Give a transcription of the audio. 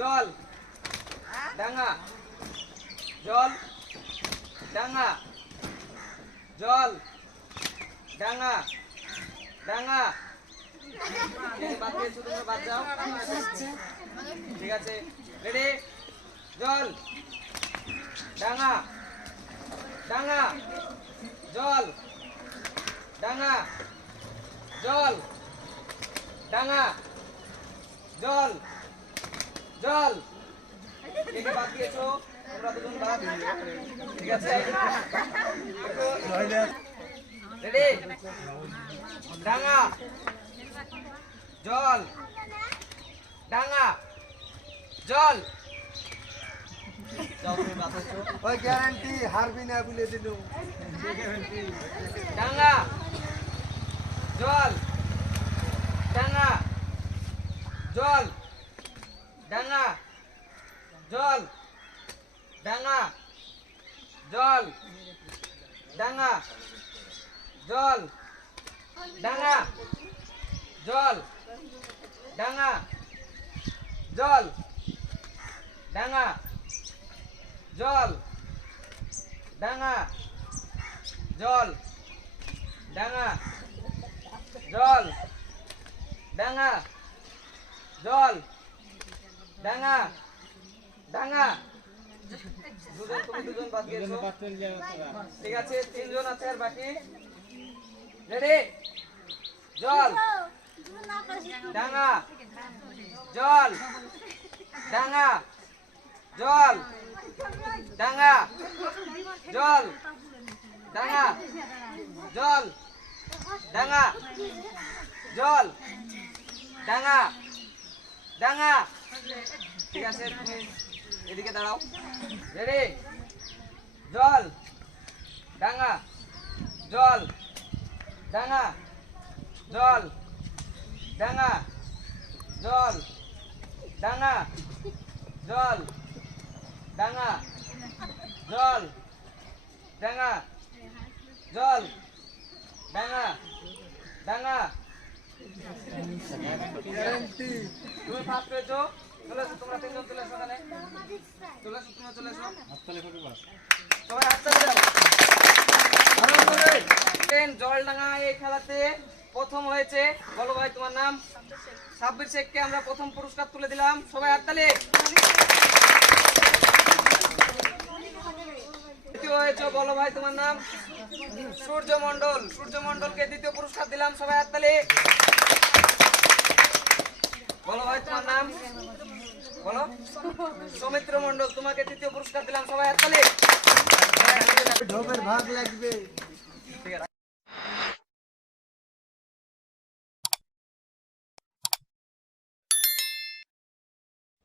জল ডাঙা জল ডাঙা জল ডাঙা ডাঙা বাদ দিয়েছো তোমরা বাদ যাও ঠিক আছে রেডি জল ডাঙা ডাঙা জল ডাঙা জল ডাঙা জল জল কে বাদ দিয়েছো তোমরা দুজন বাদ ঠিক আছে রেডি ডাঙা জল ডাঙা জল ওই গ্যারান্টি হারবি না বলে দিল ডাঙা জল ডাঙা জল ডাঙা জল ডাঙা জল ডাঙা জল ডাঙা জল ডাঙা জল ডাঙা জল ডাঙা জল ডাঙা জল ডাঙা জল ডাঙা ডাঙা দুজন তুমি দুজন বাদ গিয়েছো ঠিক আছে তিনজন আছে আর বাকি রেডি জল ডাঙা জল ডাঙা জল ডাঙা জল ডাঙা জল ডাঙা জল ডাঙা ডাঙা ঠিক আছে তুমি এদিকে দাঁড়াও রেডি জল ডাঙা জল ডাঙা জল ডাঙা জল ডাঙা জল ডাঙা জল ডাঙা জল ডাঙা ডাঙা গ্যারান্টি তুমি ফার্স্ট পেয়েছো চলে এসো তোমরা তিনজন চলে এসো এখানে চলে এসো তোমরা চলে এসো সবাই হাততালি দাও আরাম করে জলডাঙ্গা এই খেলাতে প্রথম হয়েছে বলো ভাই তোমার নাম সাব্বির শেখকে আমরা প্রথম পুরস্কার তুলে দিলাম সবাই হাততালি দ্বিতীয় হয়েছে বলো ভাই তোমার নাম সূর্য মণ্ডলকে দ্বিতীয় পুরস্কার দিলাম সবাই হাততালি বলো ভাই তোমার নাম বলো সৌমিত্র মণ্ডল তোমাকে তৃতীয় পুরস্কার দিলাম সবাই হাততালি ঢোপের ভাগ লাগবে